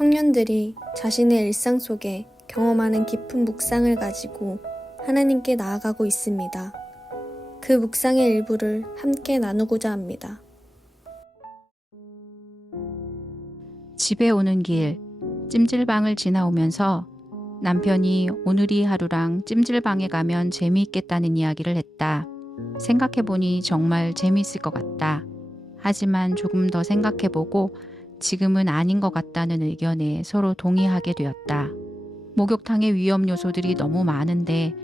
청년들이 자신의 일상 속에 경험하는 깊은 묵상을 가지고 하나님께 나아가고 있습니다. 그 묵상의 일부를 함께 나누고자 합니다. 집에 오는 길 찜질방을 지나오면서 남편이 오늘이 하루랑 찜질방에 가면 재미있겠다는 이야기를 했다. 생각해보니 정말 재미있을 것 같다. 하지만 조금 더 생각해보고 지금은 아닌 것 같다는 의견에 서로 동의하게 되었다. 목욕탕의 위험 요소들이 너무 많은데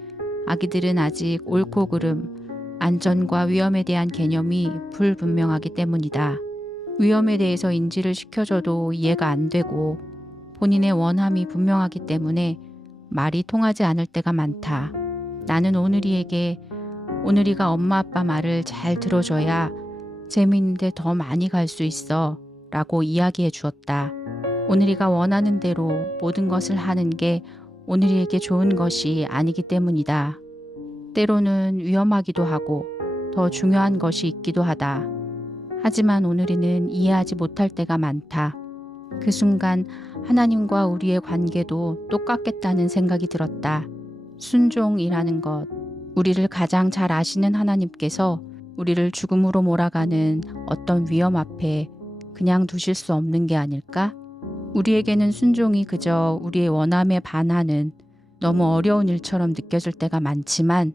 아기들은 아직 옳고 그름, 안전과 위험에 대한 개념이 불분명하기 때문이다. 위험에 대해서 인지를 시켜줘도 이해가 안 되고 본인의 원함이 분명하기 때문에 말이 통하지 않을 때가 많다. 나는 오늘이에게 오늘이가 엄마 아빠 말을 잘 들어줘야 재미있는데 더 많이 갈 수 있어 라고 이야기해 주었다. 오늘이가 원하는 대로 모든 것을 하는 게 오늘이에게 좋은 것이 아니기 때문이다. 때로는 위험하기도 하고 더 중요한 것이 있기도 하다. 하지만 오늘이는 이해하지 못할 때가 많다. 그 순간 하나님과 우리의 관계도 똑같겠다는 생각이 들었다. 순종이라는 것, 우리를 가장 잘 아시는 하나님께서 우리를 죽음으로 몰아가는 어떤 위험 앞에 그냥 두실 수 없는 게 아닐까? 우리에게는 순종이 그저 우리의 원함에 반하는 너무 어려운 일처럼 느껴질 때가 많지만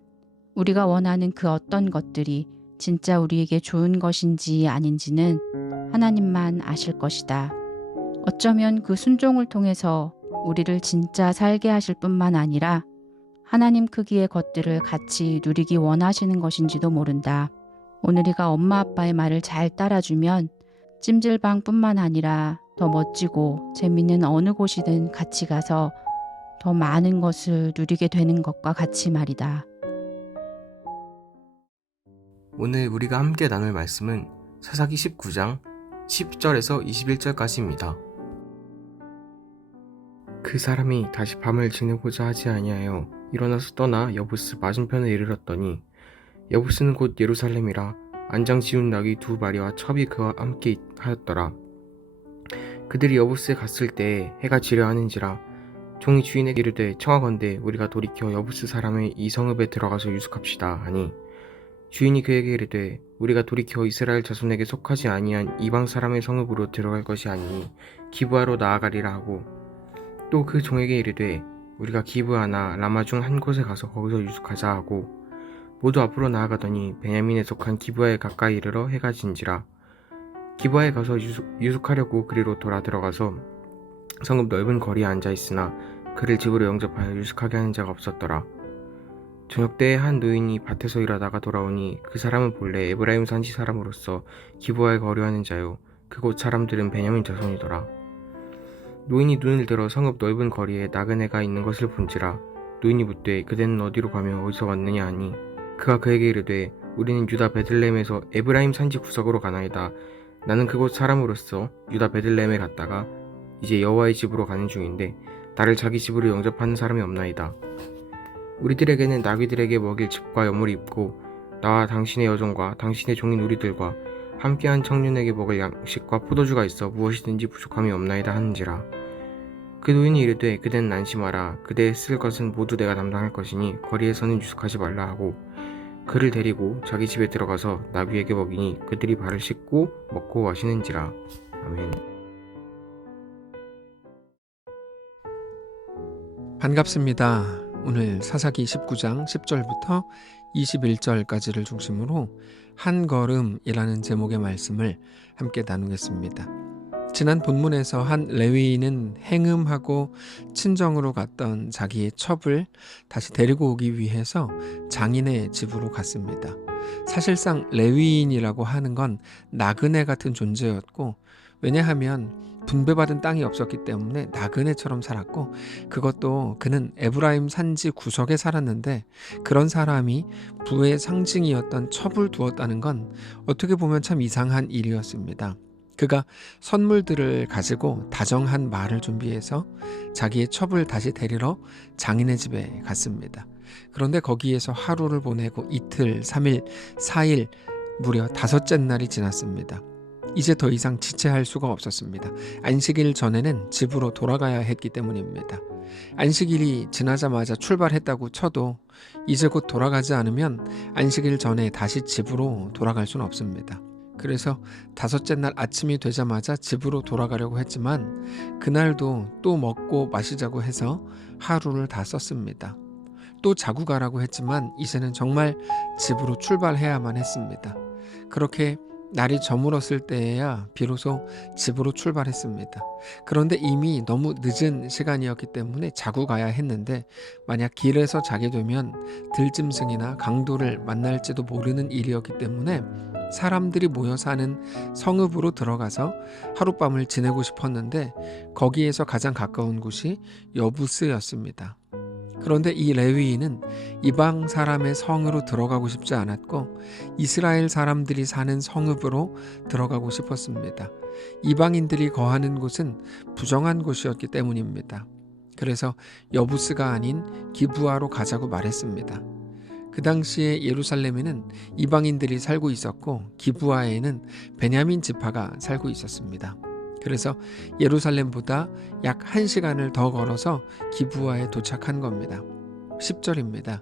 우리가 원하는 그 어떤 것들이 진짜 우리에게 좋은 것인지 아닌지는 하나님만 아실 것이다. 어쩌면 그 순종을 통해서 우리를 진짜 살게 하실 뿐만 아니라 하나님 크기의 것들을 같이 누리기 원하시는 것인지도 모른다. 오늘이가 엄마 아빠의 말을 잘 따라주면 찜질방뿐만 아니라 더 멋지고 재밌는 어느 곳이든 같이 가서 더 많은 것을 누리게 되는 것과 같이 말이다. 오늘 우리가 함께 나눌 말씀은 사사기 19장 10절에서 21절까지입니다. 그 사람이 다시 밤을 지내고자 하지 아니하여 일어나서 떠나 여부스 맞은편에 이르렀더니 여부스는 곧 예루살렘이라 안장 지운 낙이 2마리와 첩이 그와 함께 하였더라. 그들이 여부스에 갔을 때에 해가 지려 하는지라 종이 주인에게 이르되 청하건대 우리가 돌이켜 여부스 사람의 이 성읍에 들어가서 유숙합시다 하니 주인이 그에게 이르되 우리가 돌이켜 이스라엘 자손에게 속하지 아니한 이방 사람의 성읍으로 들어갈 것이 아니니 기브아로 나아가리라 하고 또 그 종에게 이르되 우리가 기브아나 라마 중 한 곳에 가서 거기서 유숙하자 하고 모두 앞으로 나아가더니 베냐민에 속한 기브아에 가까이 이르러 해가 진지라. 기브아에 가서 유숙하려고 그리로 돌아 들어가서 성읍 넓은 거리에 앉아 있으나 그를 집으로 영접하여 유숙하게 하는 자가 없었더라. 저녁 때에 한 노인이 밭에서 일하다가 돌아오니 그 사람은 본래 에브라임 산지 사람으로서 기브아에 거류하는 자요 그곳 사람들은 베냐민 자손이더라. 노인이 눈을 들어 성읍 넓은 거리에 나그네가 있는 것을 본지라. 노인이 묻되 그대는 어디로 가며 어디서 왔느냐 하니 그가 그에게 이르되 우리는 유다 베들레헴에서 에브라임 산지 구석으로 가나이다. 나는 그곳 사람으로서 유다 베들레헴에 갔다가 이제 여호와의 집으로 가는 중인데 나를 자기 집으로 영접하는 사람이 없나이다. 우리들에게는 나귀들에게 먹일 집과 여물이 있고 나와 당신의 여종과 당신의 종인 우리들과 함께한 청년에게 먹을 양식과 포도주가 있어 무엇이든지 부족함이 없나이다 하는지라. 그 노인이 이르되 그대는 안심하라. 그대의 쓸 것은 모두 내가 담당할 것이니 거리에서는 유숙하지 말라 하고 그를 데리고 자기 집에 들어가서 나귀에게 먹이니 그들이 발을 씻고 먹고 마시는지라. 아멘. 반갑습니다. 오늘 사사기 19장 10절부터 21절까지를 중심으로 한 걸음이라는 제목의 말씀을 함께 나누겠습니다. 지난 본문에서 한 레위인은 행음하고 친정으로 갔던 자기의 첩을 다시 데리고 오기 위해서 장인의 집으로 갔습니다. 사실상 레위인이라고 하는 건 나그네 같은 존재였고 왜냐하면 분배받은 땅이 없었기 때문에 나그네처럼 살았고 그것도 그는 에브라임 산지 구석에 살았는데 그런 사람이 부의 상징이었던 첩을 두었다는 건 어떻게 보면 참 이상한 일이었습니다. 그가 선물들을 가지고 다정한 말을 준비해서 자기의 첩을 다시 데리러 장인의 집에 갔습니다. 그런데 거기에서 하루를 보내고 이틀, 3일, 4일, 무려 5째 날이 지났습니다. 이제 더 이상 지체할 수가 없었습니다. 안식일 전에는 집으로 돌아가야 했기 때문입니다. 안식일이 지나자마자 출발했다고 쳐도 이제 곧 돌아가지 않으면 안식일 전에 다시 집으로 돌아갈 수는 없습니다. 그래서 다섯째 날 아침이 되자마자 집으로 돌아가려고 했지만 그날도 또 먹고 마시자고 해서 하루를 다 썼습니다. 또 자고 가라고 했지만 이제는 정말 집으로 출발해야만 했습니다. 그렇게 날이 저물었을 때에야 비로소 집으로 출발했습니다. 그런데 이미 너무 늦은 시간이었기 때문에 자고 가야 했는데 만약 길에서 자게 되면 들짐승이나 강도를 만날지도 모르는 일이었기 때문에 사람들이 모여 사는 성읍으로 들어가서 하룻밤을 지내고 싶었는데 거기에서 가장 가까운 곳이 여부스였습니다. 그런데 이 레위인은 이방 사람의 성으로 들어가고 싶지 않았고 이스라엘 사람들이 사는 성읍으로 들어가고 싶었습니다. 이방인들이 거하는 곳은 부정한 곳이었기 때문입니다. 그래서 여부스가 아닌 기브아로 가자고 말했습니다. 그 당시에 예루살렘에는 이방인들이 살고 있었고 기브아에는 베냐민 지파가 살고 있었습니다. 그래서 예루살렘보다 약 1시간을 더 걸어서 기브아에 도착한 겁니다. 10절입니다.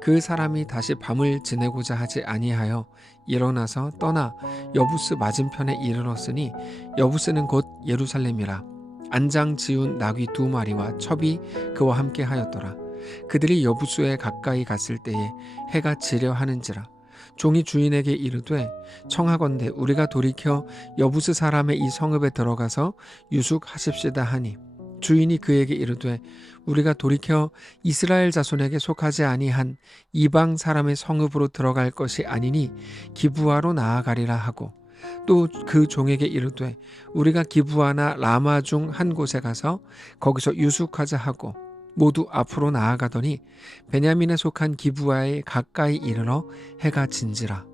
그 사람이 다시 밤을 지내고자 하지 아니하여 일어나서 떠나 여부스 맞은편에 이르렀으니 여부스는 곧 예루살렘이라. 안장 지운 나귀 2마리와 첩이 그와 함께 하였더라. 그들이 여부스에 가까이 갔을 때에 해가 지려 하는지라. 종이 주인에게 이르되 청하건대 우리가 돌이켜 여부스 사람의 이 성읍에 들어가서 유숙하십시다 하니 주인이 그에게 이르되 우리가 돌이켜 이스라엘 자손에게 속하지 아니한 이방 사람의 성읍으로 들어갈 것이 아니니 기브아로 나아가리라 하고 또 그 종에게 이르되 우리가 기브아나 라마 중 한 곳에 가서 거기서 유숙하자 하고 모두 앞으로 나아가더니 베냐민에 속한 기브아에 가까이 이르러 해가 진지라.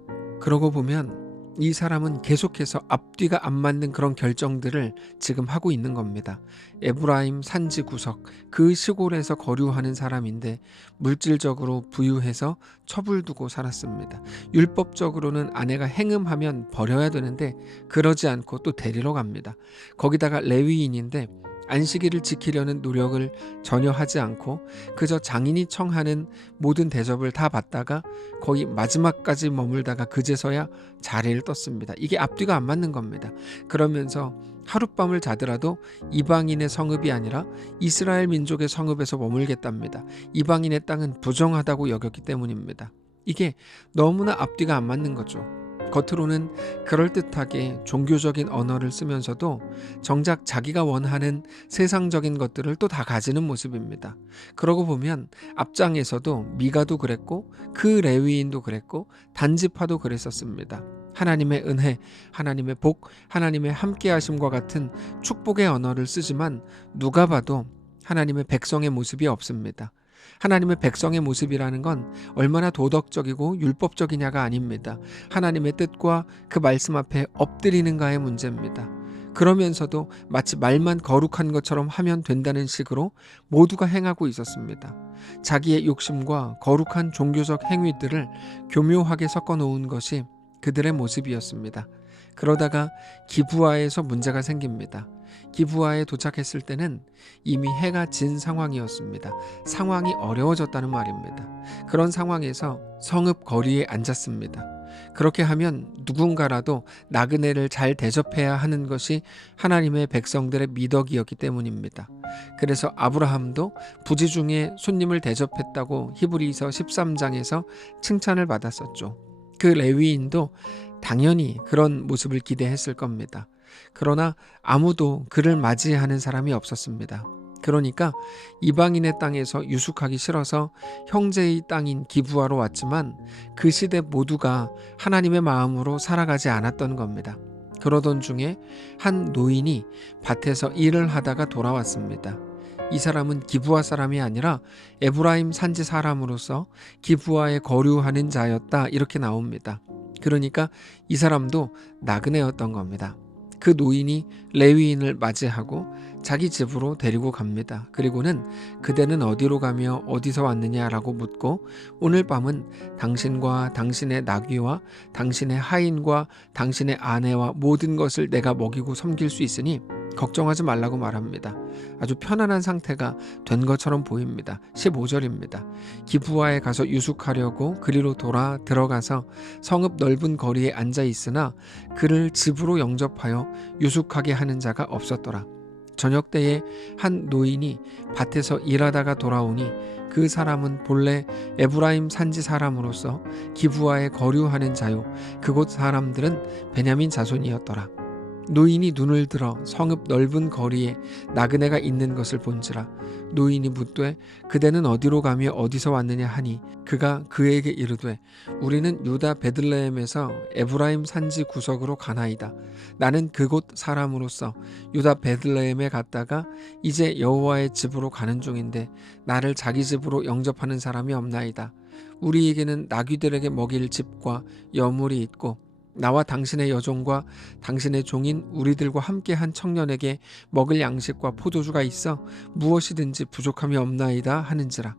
그러고 보면 이 사람은 계속해서 앞뒤가 안 맞는 그런 결정들을 지금 하고 있는 겁니다. 에브라임 산지 구석 그 시골에서 거류하는 사람인데 물질적으로 부유해서 첩을 두고 살았습니다. 율법적으로는 아내가 행음하면 버려야 되는데 그러지 않고 또 데리러 갑니다. 거기다가 레위인인데 안식일을 지키려는 노력을 전혀 하지 않고 그저 장인이 청하는 모든 대접을 다 받다가 거의 마지막까지 머물다가 그제서야 자리를 떴습니다. 이게 앞뒤가 안 맞는 겁니다. 그러면서 하룻밤을 자더라도 이방인의 성읍이 아니라 이스라엘 민족의 성읍에서 머물겠답니다. 이방인의 땅은 부정하다고 여겼기 때문입니다. 이게 너무나 앞뒤가 안 맞는 거죠. 겉으로는 그럴듯하게 종교적인 언어를 쓰면서도 정작 자기가 원하는 세상적인 것들을 또 다 가지는 모습입니다. 그러고 보면 앞장에서도 미가도 그랬고 그 레위인도 그랬고 단지파도 그랬었습니다. 하나님의 은혜, 하나님의 복, 하나님의 함께하심과 같은 축복의 언어를 쓰지만 누가 봐도 하나님의 백성의 모습이 없습니다. 하나님의 백성의 모습이라는 건 얼마나 도덕적이고 율법적이냐가 아닙니다. 하나님의 뜻과 그 말씀 앞에 엎드리는가의 문제입니다. 그러면서도 마치 말만 거룩한 것처럼 하면 된다는 식으로 모두가 행하고 있었습니다. 자기의 욕심과 거룩한 종교적 행위들을 교묘하게 섞어 놓은 것이 그들의 모습이었습니다. 그러다가 기브아에서 문제가 생깁니다. 기브아에 도착했을 때는 이미 해가 진 상황이었습니다. 상황이 어려워졌다는 말입니다. 그런 상황에서 성읍 거리에 앉았습니다. 그렇게 하면 누군가라도 나그네를 잘 대접해야 하는 것이 하나님의 백성들의 미덕이었기 때문입니다. 그래서 아브라함도 부지 중에 손님을 대접했다고 히브리서 13장에서 칭찬을 받았었죠. 그 레위인도 당연히 그런 모습을 기대했을 겁니다. 그러나 아무도 그를 맞이하는 사람이 없었습니다. 그러니까 이방인의 땅에서 유숙하기 싫어서 형제의 땅인 기브아로 왔지만 그 시대 모두가 하나님의 마음으로 살아가지 않았던 겁니다. 그러던 중에 한 노인이 밭에서 일을 하다가 돌아왔습니다. 이 사람은 기브아 사람이 아니라 에브라임 산지 사람으로서 기브아에 거류하는 자였다 이렇게 나옵니다. 그러니까 이 사람도 나그네였던 겁니다. 그 노인이 레위인을 맞이하고 자기 집으로 데리고 갑니다. 그리고는 그대는 어디로 가며 어디서 왔느냐라고 묻고 오늘 밤은 당신과 당신의 나귀와 당신의 하인과 당신의 아내와 모든 것을 내가 먹이고 섬길 수 있으니 걱정하지 말라고 말합니다. 아주 편안한 상태가 된 것처럼 보입니다. 15절입니다. 기브아에 가서 유숙하려고 그리로 돌아 들어가서 성읍 넓은 거리에 앉아 있으나 그를 집으로 영접하여 유숙하게 하는 자가 없었더라. 저녁 때에 한 노인이 밭에서 일하다가 돌아오니 그 사람은 본래 에브라임 산지 사람으로서 기브아에 거류하는 자요 그곳 사람들은 베냐민 자손이었더라. 노인이 눈을 들어 성읍 넓은 거리에 나그네가 있는 것을 본지라. 노인이 묻되 그대는 어디로 가며 어디서 왔느냐 하니 그가 그에게 이르되 우리는 유다 베들레헴에서 에브라임 산지 구석으로 가나이다. 나는 그곳 사람으로서 유다 베들레헴에 갔다가 이제 여호와의 집으로 가는 중인데 나를 자기 집으로 영접하는 사람이 없나이다. 우리에게는 나귀들에게 먹일 집과 여물이 있고 나와 당신의 여종과 당신의 종인 우리들과 함께한 청년에게 먹을 양식과 포도주가 있어 무엇이든지 부족함이 없나이다 하는지라.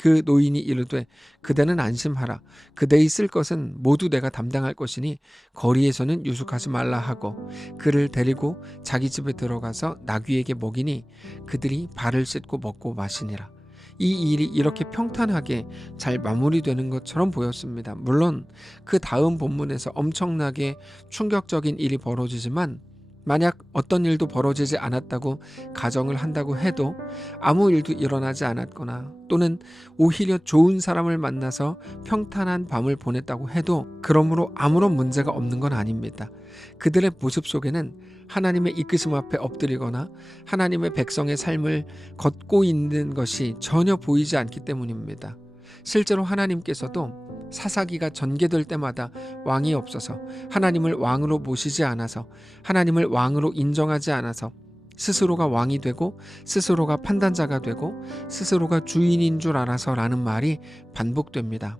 그 노인이 이르되 그대는 안심하라. 그대의 쓸 것은 모두 내가 담당할 것이니 거리에서는 유숙하지 말라 하고 그를 데리고 자기 집에 들어가서 나귀에게 먹이니 그들이 발을 씻고 먹고 마시니라. 이 일이 이렇게 평탄하게 잘 마무리되는 것처럼 보였습니다. 물론 그 다음 본문에서 엄청나게 충격적인 일이 벌어지지만 만약 어떤 일도 벌어지지 않았다고 가정을 한다고 해도 아무 일도 일어나지 않았거나 또는 오히려 좋은 사람을 만나서 평탄한 밤을 보냈다고 해도 그러므로 아무런 문제가 없는 건 아닙니다. 그들의 모습 속에는 하나님의 이끄심 앞에 엎드리거나 하나님의 백성의 삶을 걷고 있는 것이 전혀 보이지 않기 때문입니다. 실제로 하나님께서도 사사기가 전개될 때마다 왕이 없어서 하나님을 왕으로 모시지 않아서 하나님을 왕으로 인정하지 않아서 스스로가 왕이 되고 스스로가 판단자가 되고 스스로가 주인인 줄 알아서라는 말이 반복됩니다.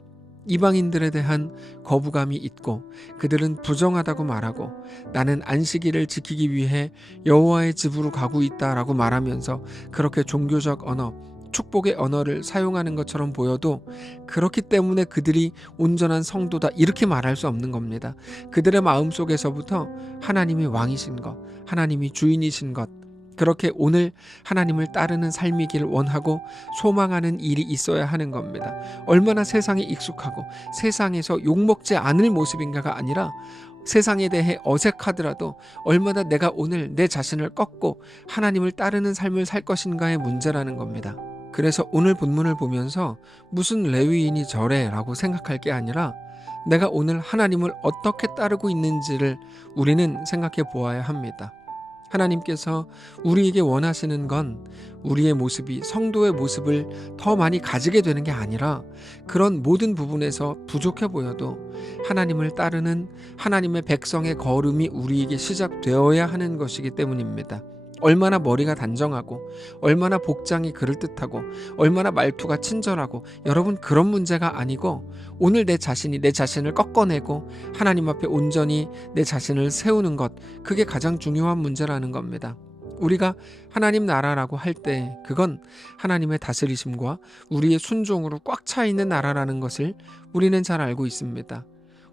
이방인들에 대한 거부감이 있고 그들은 부정하다고 말하고 나는 안식일을 지키기 위해 여호와의 집으로 가고 있다라고 말하면서 그렇게 종교적 언어, 축복의 언어를 사용하는 것처럼 보여도 그렇기 때문에 그들이 온전한 성도다 이렇게 말할 수 없는 겁니다. 그들의 마음속에서부터 하나님이 왕이신 것, 하나님이 주인이신 것, 그렇게 오늘 하나님을 따르는 삶이길 원하고 소망하는 일이 있어야 하는 겁니다. 얼마나 세상에 익숙하고 세상에서 욕먹지 않을 모습인가가 아니라 세상에 대해 어색하더라도 얼마나 내가 오늘 내 자신을 꺾고 하나님을 따르는 삶을 살 것인가의 문제라는 겁니다. 그래서 오늘 본문을 보면서 무슨 레위인이 저래 라고 생각할 게 아니라 내가 오늘 하나님을 어떻게 따르고 있는지를 우리는 생각해 보아야 합니다. 하나님께서 우리에게 원하시는 건 우리의 모습이 성도의 모습을 더 많이 가지게 되는 게 아니라 그런 모든 부분에서 부족해 보여도 하나님을 따르는 하나님의 백성의 걸음이 우리에게 시작되어야 하는 것이기 때문입니다. 얼마나 머리가 단정하고 얼마나 복장이 그럴듯하고 얼마나 말투가 친절하고 여러분 그런 문제가 아니고 오늘 내 자신이 내 자신을 꺾어내고 하나님 앞에 온전히 내 자신을 세우는 것 그게 가장 중요한 문제라는 겁니다. 우리가 하나님 나라라고 할 때 그건 하나님의 다스리심과 우리의 순종으로 꽉 차 있는 나라라는 것을 우리는 잘 알고 있습니다.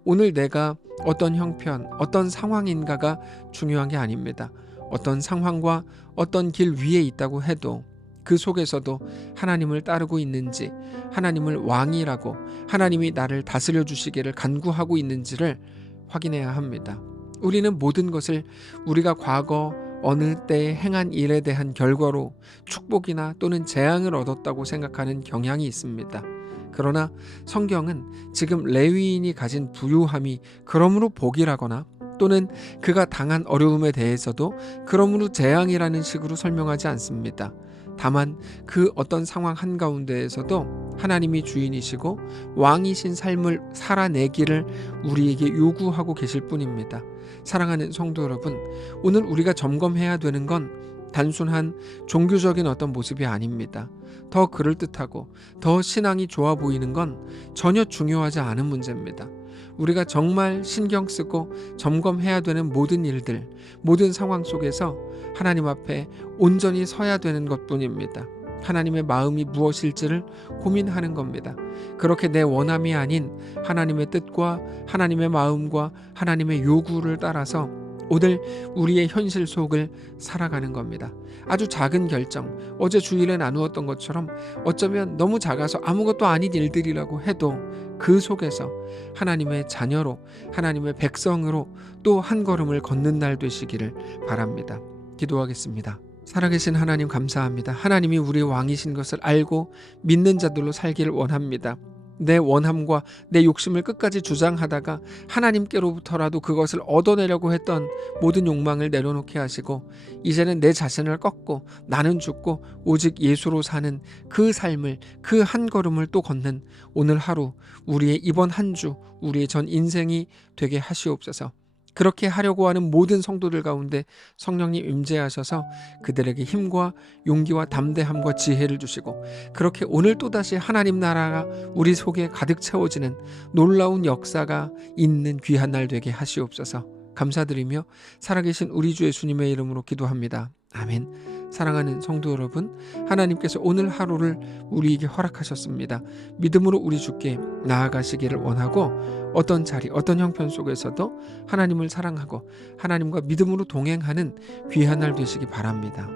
오늘 내가 어떤 형편, 어떤 상황인가가 중요한 게 아닙니다. 어떤 상황과 어떤 길 위에 있다고 해도 그 속에서도 하나님을 따르고 있는지 하나님을 왕이라고 하나님이 나를 다스려 주시기를 간구하고 있는지를 확인해야 합니다. 우리는 모든 것을 우리가 과거 어느 때에 행한 일에 대한 결과로 축복이나 또는 재앙을 얻었다고 생각하는 경향이 있습니다. 그러나 성경은 지금 레위인이 가진 부유함이 그러므로 복이라거나 또는 그가 당한 어려움에 대해서도 그러므로 재앙이라는 식으로 설명하지 않습니다. 다만 그 어떤 상황 한가운데에서도 하나님이 주인이시고 왕이신 삶을 살아내기를 우리에게 요구하고 계실 뿐입니다. 사랑하는 성도 여러분, 오늘 우리가 점검해야 되는 건 단순한 종교적인 어떤 모습이 아닙니다. 더 그럴듯하고 더 신앙이 좋아 보이는 건 전혀 중요하지 않은 문제입니다. 우리가 정말 신경 쓰고 점검해야 되는 모든 일들, 모든 상황 속에서 하나님 앞에 온전히 서야 되는 것뿐입니다. 하나님의 마음이 무엇일지를 고민하는 겁니다. 그렇게 내 원함이 아닌 하나님의 뜻과 하나님의 마음과 하나님의 요구를 따라서 오늘 우리의 현실 속을 살아가는 겁니다. 아주 작은 결정, 어제 주일에 나누었던 것처럼 어쩌면 너무 작아서 아무것도 아닌 일들이라고 해도 그 속에서 하나님의 자녀로, 하나님의 백성으로 또 한 걸음을 걷는 날 되시기를 바랍니다. 기도하겠습니다. 살아계신 하나님 감사합니다. 하나님이 우리 왕이신 것을 알고 믿는 자들로 살기를 원합니다. 내 원함과 내 욕심을 끝까지 주장하다가 하나님께로부터라도 그것을 얻어내려고 했던 모든 욕망을 내려놓게 하시고 이제는 내 자신을 꺾고 나는 죽고 오직 예수로 사는 그 삶을, 그 한 걸음을 또 걷는 오늘 하루, 우리의 이번 한 주, 우리의 전 인생이 되게 하시옵소서. 그렇게 하려고 하는 모든 성도들 가운데 성령님 임재하셔서 그들에게 힘과 용기와 담대함과 지혜를 주시고 그렇게 오늘 또다시 하나님 나라가 우리 속에 가득 채워지는 놀라운 역사가 있는 귀한 날 되게 하시옵소서. 감사드리며 살아계신 우리 주 예수님의 이름으로 기도합니다. 아멘. 사랑하는 성도 여러분, 하나님께서 오늘 하루를 우리에게 허락하셨습니다. 믿음으로 우리 주께 나아가시기를 원하고 어떤 자리, 어떤 형편 속에서도 하나님을 사랑하고 하나님과 믿음으로 동행하는 귀한 날 되시기 바랍니다.